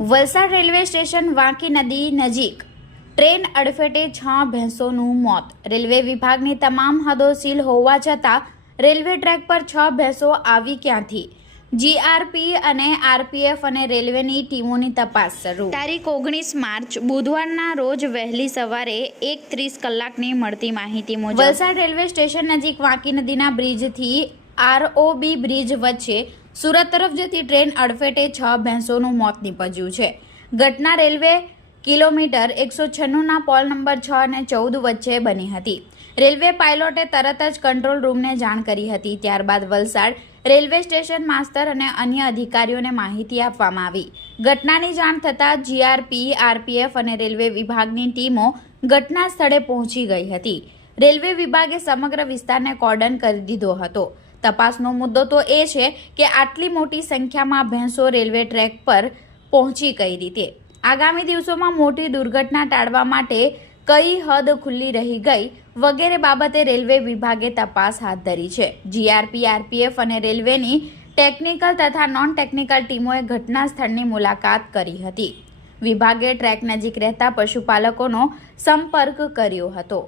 Valsad railway station વાંકી નદી નજીક train અડફેટે છ ભેંસોનું મોત. રેલવે વિભાગની તમામ હદો સીલ હોવા છતાં રેલવે ટ્રેક પર છ ભેંસો આવી ક્યાંથી? જીઆરપી અને આરપીએફ અને રેલવેની ટીમોની તપાસ શરૂ. તારીખ ઓગણીસ માર્ચ બુધવારના રોજ વહેલી સવારે એક ત્રીસ કલાકની મળતી માહિતી મુજબ વલસાડ રેલવે સ્ટેશન નજીક વાંકી નદીના બ્રિજથી આરઓબી બ્રિજ વચ્ચે સુરત તરફ જતી ટ્રેન અડફેટે છ ભેંસોનું મોત નીપજ્યું છે. ઘટના રેલવે કિલોમીટર એકસો છન્નુંના પોલ નંબર છ અને ચૌદ વચ્ચે બની હતી. રેલવે પાયલોટે તરત જ કંટ્રોલ રૂમને જાણ કરી હતી. ત્યારબાદ વલસાડ રેલવે સ્ટેશન માસ્તર અને અન્ય અધિકારીઓને માહિતી આપવામાં આવી. ઘટનાની જાણ થતાં જીઆરપી, આરપીએફ અને રેલવે વિભાગની ટીમો ઘટના સ્થળે પહોંચી ગઈ હતી. રેલવે વિભાગે સમગ્ર વિસ્તારને કોર્ડન કરી દીધો હતો. તપાસનો મુદ્દો તો એ છે કે આટલી મોટી સંખ્યામાં ભેંસો રેલવે ટ્રેક પર પહોંચી કઈ રીતે. આગામી દિવસોમાં મોટી દુર્ઘટના ટાળવા માટે કઈ હદ ખુલ્લી રહી ગઈ વગેરે બાબતે રેલવે વિભાગે તપાસ હાથ ધરી છે. જીઆરપી, આરપીએફ અને રેલવેની ટેકનિકલ તથા નોન ટેકનિકલ ટીમોએ ઘટના સ્થળની મુલાકાત કરી હતી. વિભાગે ટ્રેક નજીક રહેતા પશુપાલકોનો સંપર્ક કર્યો હતો.